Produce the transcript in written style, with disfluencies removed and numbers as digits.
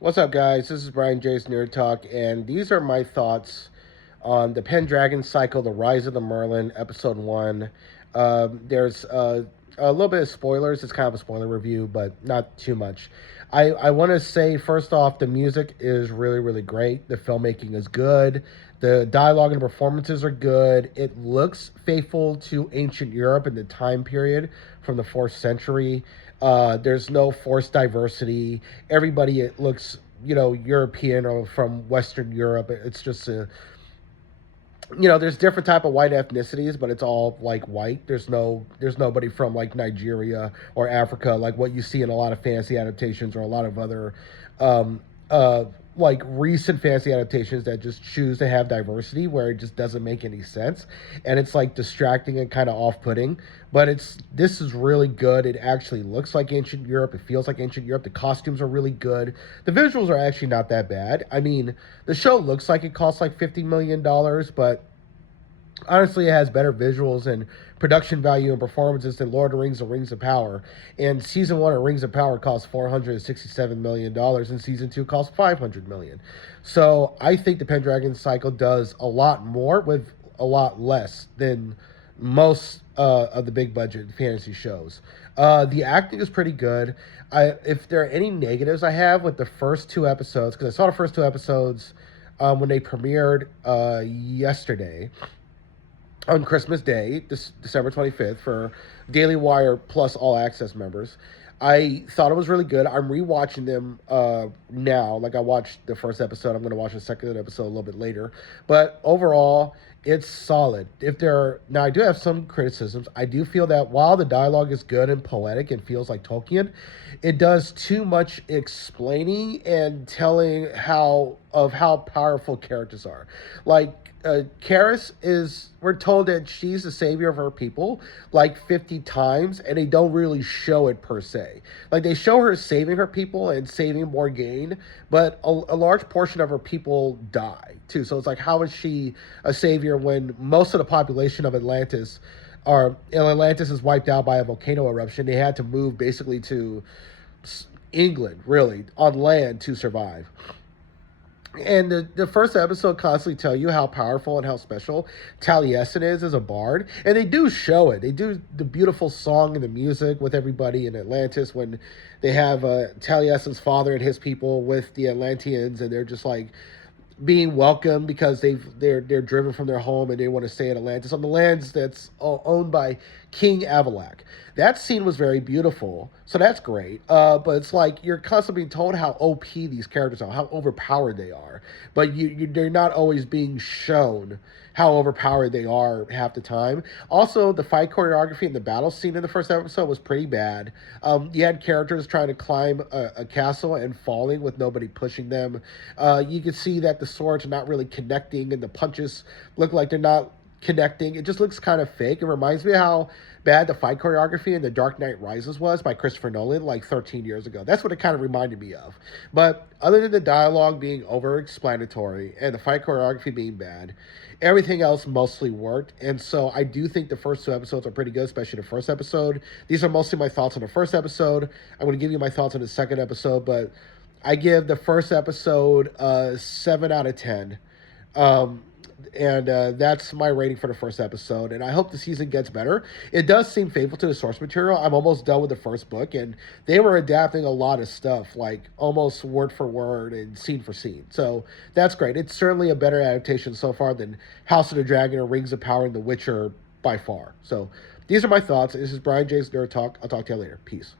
What's up, guys? This is Brian J's Nerd Talk, and these are my thoughts on the Pendragon Cycle, The Rise of the Merlin, Episode 1. There's a little bit of spoilers. It's kind of a spoiler review, but not too much. I want to say, first off, the music is really, really great. The filmmaking is good. The dialogue and performances are good. It looks faithful to ancient Europe and the time period from the 4th century. There's no forced diversity. Everybody it looks, European or from Western Europe. It's just there's different type of white ethnicities, but it's all like white. There's nobody from like Nigeria or Africa, like what you see in a lot of fantasy adaptations or a lot of other um, uh, like recent fantasy adaptations that just choose to have diversity where it just doesn't make any sense, and it's like distracting and kind of off-putting. But this is really good. It actually looks like ancient Europe. It feels like ancient Europe. The costumes are really good. The visuals are actually not that bad. I mean, the show looks like it costs like $50 million, but honestly, it has better visuals and production value and performances than Lord of the Rings or Rings of Power. And season one of Rings of Power cost $467 million, and season two cost $500 million. So I think the Pendragon Cycle does a lot more with a lot less than most of the big budget fantasy shows. The acting is pretty good. If there are any negatives I have with the first two episodes, because I saw the first two episodes when they premiered yesterday on Christmas Day, this December 25th, for Daily Wire Plus All Access members. I thought it was really good. I'm rewatching them now. Like, I watched the first episode. I'm going to watch the second episode a little bit later. But overall, it's solid. If there are, now, I do have some criticisms. I do feel that while the dialogue is good and poetic and feels like Tolkien, it does too much explaining and telling how powerful characters are. Like, Karis is, we're told that she's the savior of her people like 50 times, and they don't really show it per se. Like, they show her saving her people and saving Morgaine, but a large portion of her people die too. So it's like, how is she a savior when most of the population of Atlantis is wiped out by a volcano eruption? They had to move basically to England, really, on land to survive. And the first episode constantly tell you how powerful and how special Taliesin is as a bard, and they do show it. They do the beautiful song and the music with everybody in Atlantis when they have Taliesin's father and his people with the Atlanteans, and they're just like being welcomed because they're driven from their home and they want to stay in Atlantis on the lands that's owned by King Avalak. That scene was very beautiful, so that's great. But it's like you're constantly being told how OP these characters are, how overpowered they are, but they're not always being shown how overpowered they are half the time. Also, the fight choreography and the battle scene in the first episode was pretty bad. You had characters trying to climb a castle and falling with nobody pushing them. You could see that the swords are not really connecting, and the punches look like they're not connecting. It just looks kind of fake. It reminds me of how bad the fight choreography in The Dark Knight Rises was by Christopher Nolan like 13 years ago. That's what it kind of reminded me of. But other than the dialogue being over-explanatory and the fight choreography being bad, everything else mostly worked. And so I do think the first two episodes are pretty good, especially the first episode. These are mostly my thoughts on the first episode. I'm going to give you my thoughts on the second episode, but I give the first episode 7 out of 10. Um, and that's my rating for the first episode. And I hope the season gets better. It does seem faithful to the source material. I'm almost done with the first book, and they were adapting a lot of stuff, like almost word for word and scene for scene. So that's great. It's certainly a better adaptation so far than House of the Dragon or Rings of Power and The Witcher by far. So these are my thoughts. This is Brian J's Nerd Talk. I'll talk to you later. Peace.